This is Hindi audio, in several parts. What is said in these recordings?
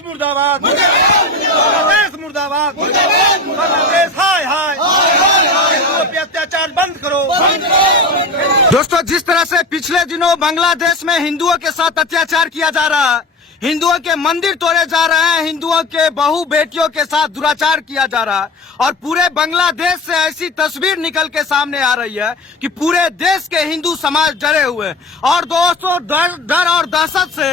बांग्लादेश मुर्दाबाद, बांग्लादेश मुर्दाबाद, बांग्लादेश हाय हाय, हिंदुओं पे अत्याचार बंद करो। दोस्तों, जिस तरह से पिछले दिनों बांग्लादेश में हिंदुओं के साथ अत्याचार किया जा रहा है, हिंदुओं के मंदिर तोड़े जा रहे हैं, हिंदुओं के बहू बेटियों के साथ दुराचार किया जा रहा है और पूरे बांग्लादेश से ऐसी तस्वीर निकल के सामने आ रही है कि पूरे देश के हिंदू समाज डरे हुए हैं। और दोस्तों, डर और दहशत से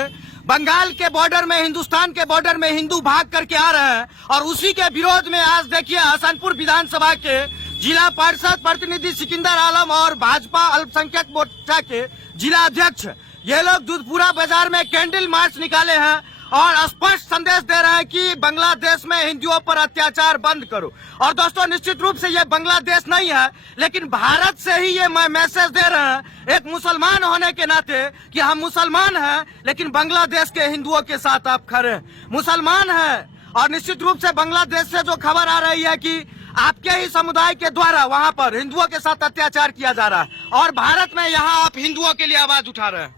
बंगाल के बॉर्डर में, हिंदुस्तान के बॉर्डर में हिंदू भाग करके आ रहे हैं और उसी के विरोध में आज देखिए हसनपुर विधानसभा के जिला पार्षद प्रतिनिधि सिकंदर आलम और भाजपा अल्पसंख्यक मोर्चा के जिला अध्यक्ष, ये लोग दूधपुरा बाजार में कैंडल मार्च निकाले हैं और स्पष्ट संदेश दे रहे हैं कि बांग्लादेश में हिंदुओं पर अत्याचार बंद करो। और दोस्तों, निश्चित रूप से ये बांग्लादेश नहीं है, लेकिन भारत से ही ये मैसेज दे रहे हैं एक मुसलमान होने के नाते कि हम मुसलमान हैं, लेकिन बांग्लादेश के हिंदुओं के साथ आप खड़े हैं, मुसलमान हैं। और निश्चित रूप से बांग्लादेश से जो खबर आ रही है कि आपके ही समुदाय के द्वारा वहाँ पर हिंदुओं के साथ अत्याचार किया जा रहा है और भारत में यहाँ आप हिंदुओं के लिए आवाज उठा रहे हैं।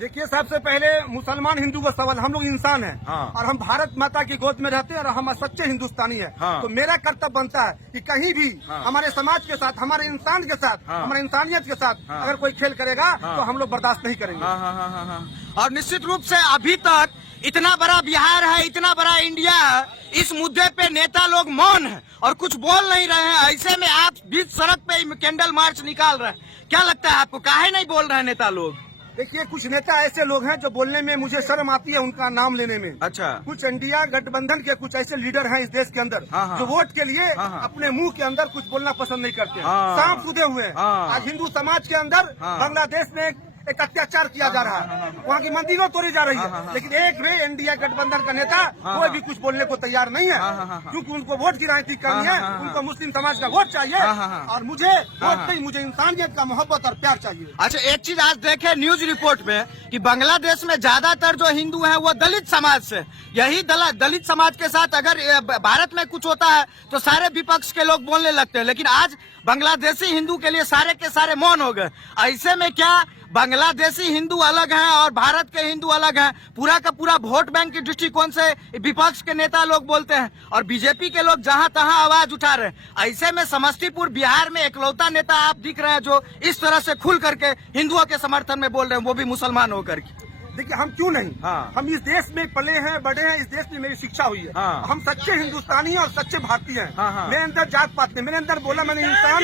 देखिए, सबसे पहले मुसलमान हिंदू का सवाल, हम लोग इंसान हैं। हाँ। और हम भारत माता की गोद में रहते हैं और हम सच्चे हिंदुस्तानी हैं। हाँ। तो मेरा कर्तव्य बनता है कि कहीं भी हाँ। हमारे समाज के साथ, हमारे इंसान के साथ, हाँ। हमारे इंसानियत के साथ हाँ। अगर कोई खेल करेगा हाँ। तो हम लोग बर्दाश्त नहीं करेंगे। और निश्चित रूप से अभी तक इतना बड़ा बिहार है, इतना बड़ा इंडिया है, इस मुद्दे पे नेता लोग मौन है और कुछ बोल नहीं रहे हैं। ऐसे में आप बीच सड़क पे कैंडल मार्च निकाल रहे हैं, क्या लगता है आपको, काहे नहीं बोल रहे हैं नेता लोग? देखिए, कुछ नेता ऐसे लोग हैं जो बोलने में मुझे शर्म आती है उनका नाम लेने में। अच्छा। कुछ इंडिया गठबंधन के कुछ ऐसे लीडर हैं इस देश के अंदर हाँ। जो वोट के लिए हाँ। अपने मुंह के अंदर कुछ बोलना पसंद नहीं करते हैं। हाँ। सांप सूधे हुए हैं। हाँ। आज हिंदू समाज के अंदर हाँ। बांग्लादेश में एक अत्याचार किया जा रहा है, वहाँ की मंदिरों तोड़ी जा रही है, लेकिन एक भी इंडिया गठबंधन का नेता कोई भी कुछ बोलने को तैयार नहीं है, क्योंकि उनको वोट की राजनीति करनी है, उनको मुस्लिम समाज का वोट चाहिए और मुझे वोट नहीं, मुझे इंसानियत का मोहब्बत और प्यार चाहिए। अच्छा, एक चीज आज देखे न्यूज रिपोर्ट में कि बांग्लादेश में ज्यादातर जो हिंदू हैं वो दलित समाज से, यही दलित समाज के साथ अगर भारत में कुछ होता है तो सारे विपक्ष के लोग बोलने लगते हैं, लेकिन आज बांग्लादेशी हिंदू के लिए सारे के सारे मौन हो गए। ऐसे में क्या बांग्लादेशी हिंदू अलग हैं और भारत के हिंदू अलग हैं? पूरा का पूरा वोट बैंक के दृष्टिकोण से विपक्ष के नेता लोग बोलते हैं और बीजेपी के लोग जहां तहां आवाज उठा रहे हैं। ऐसे में समस्तीपुर बिहार में इकलौता नेता आप दिख रहे हैं जो इस तरह से खुल करके हिंदुओं के समर्थन में बोल रहे हैं, वो भी मुसलमान होकर के। देखिए, हम क्यों नहीं, हाँ। हम इस देश में पले हैं, बड़े हैं, इस देश में मेरी शिक्षा हुई है। हाँ। हम सच्चे हिंदुस्तानी और सच्चे भारतीय हैं। हाँ। मेरे अंदर जात पात नहीं, मेरे अंदर बोला मैंने इंसान, हम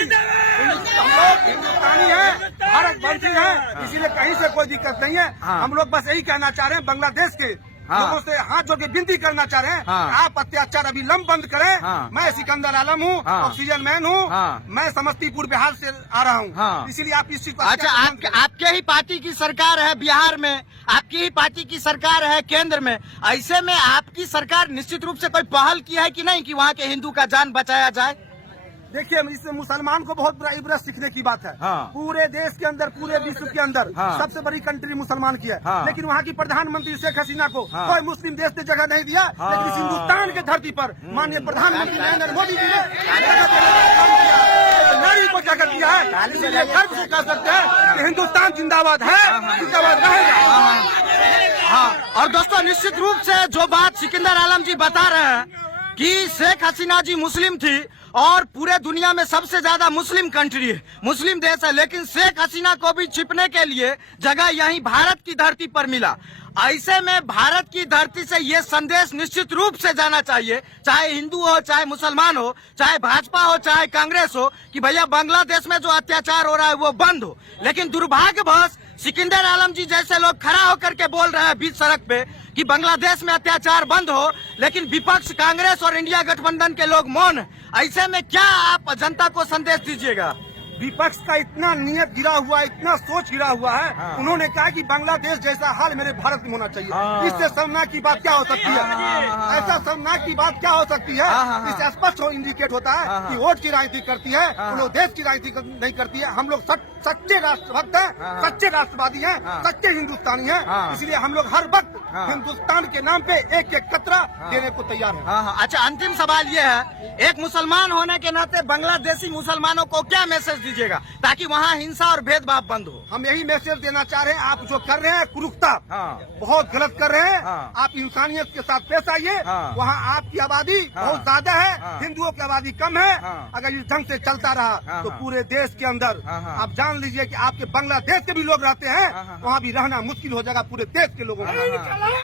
लोग हिंदुस्तानी हैं, भारतवंशी हैं, इसीलिए कहीं से कोई दिक्कत नहीं है। हाँ। हम लोग बस यही कहना चाह रहे हैं, बांग्लादेश के लोगों से हाथ जोड़ के विनती करना चाह रहे हैं, आप अत्याचार अभी लम बंद करें। मैं सिकंदर आलम हूँ, ऑक्सीजन मैन हूँ, मैं समस्तीपुर बिहार से आ रहा हूँ, इसीलिए आप इस चीज पर। अच्छा, आपके ही पार्टी की सरकार है बिहार में, आपकी ही पार्टी की सरकार है केंद्र में, ऐसे में आपकी सरकार निश्चित रूप से कोई पहल की है कि नहीं कि वहाँ के हिंदू का जान बचाया जाए? देखिए, इससे मुसलमान को बहुत बड़ा इबरत सीखने की बात है। हाँ। पूरे देश के अंदर, पूरे विश्व के अंदर सबसे बड़ी कंट्री मुसलमान की है, लेकिन वहाँ की प्रधानमंत्री शेख हसीना को कोई मुस्लिम देश ने जगह नहीं दिया, लेकिन इस हिंदुस्तान के धरती पर माननीय प्रधानमंत्री नरेंद्र मोदी जी ने नारी को जगह दिया है। इसलिए गर्व से कह सकते हैं कि हिंदुस्तान जिंदाबाद है, जिंदाबाद रहेगा। हाँ, और दोस्तों, निश्चित रूप से जो बात सिकंदर आलम जी बता रहे हैं कि शेख हसीना जी मुस्लिम थी और पूरे दुनिया में सबसे ज्यादा मुस्लिम कंट्री है, मुस्लिम देश है, लेकिन शेख हसीना को भी छिपने के लिए जगह यहीं भारत की धरती पर मिला। ऐसे में भारत की धरती से ये संदेश निश्चित रूप से जाना चाहिए, चाहे हिंदू हो, चाहे मुसलमान हो, चाहे भाजपा हो, चाहे कांग्रेस हो, कि भैया बांग्लादेश में जो अत्याचार हो रहा है वो बंद हो। लेकिन दुर्भाग्यवश सिकंदर आलम जी जैसे लोग खड़ा होकर के बोल रहे हैं बीच सड़क पे कि बांग्लादेश में अत्याचार बंद हो, लेकिन विपक्ष कांग्रेस और इंडिया गठबंधन के लोग मौन हैं। ऐसे में क्या आप जनता को संदेश दीजिएगा? विपक्ष का इतना नियत गिरा हुआ है, इतना सोच गिरा हुआ है। उन्होंने कहा कि बांग्लादेश जैसा हाल मेरे भारत में होना चाहिए। इससे शर्मनाक की बात क्या हो सकती है? ऐसा शर्मनाक की बात क्या हो सकती है? इससे स्पष्ट इंडिकेट होता है कि वोट की राजनीति करती है, उन लोग देश की राजनीति नहीं करती है। हम लोग सच्चे राष्ट्रभक्त हैं, सच्चे राष्ट्रवादी हैं, सच्चे हिंदुस्तानी हैं, इसलिए हम लोग हर वक्त हिंदुस्तान के नाम पे एक एक कतरा देने को तैयार हैं। अच्छा, अंतिम सवाल ये है, एक मुसलमान होने के नाते बांग्लादेशी मुसलमानों को क्या मैसेज दीजिएगा ताकि वहाँ हिंसा और भेदभाव बंद हो। हम यही मैसेज देना चाह रहे हैं, आप जो कर रहे हैं कुरूपता हाँ। बहुत गलत कर रहे हैं। हाँ। आप इंसानियत के साथ पेश आइए। हाँ। वहाँ आपकी आबादी हाँ। बहुत ज्यादा है, हाँ। हिंदुओं की आबादी कम है। हाँ। अगर इस ढंग से चलता रहा हाँ। तो पूरे देश के अंदर हाँ। हाँ। आप जान लीजिए कि आपके बांग्लादेश के भी लोग रहते हैं, हाँ। वहाँ भी रहना मुश्किल हो जाएगा पूरे देश के लोगों हाँ। को।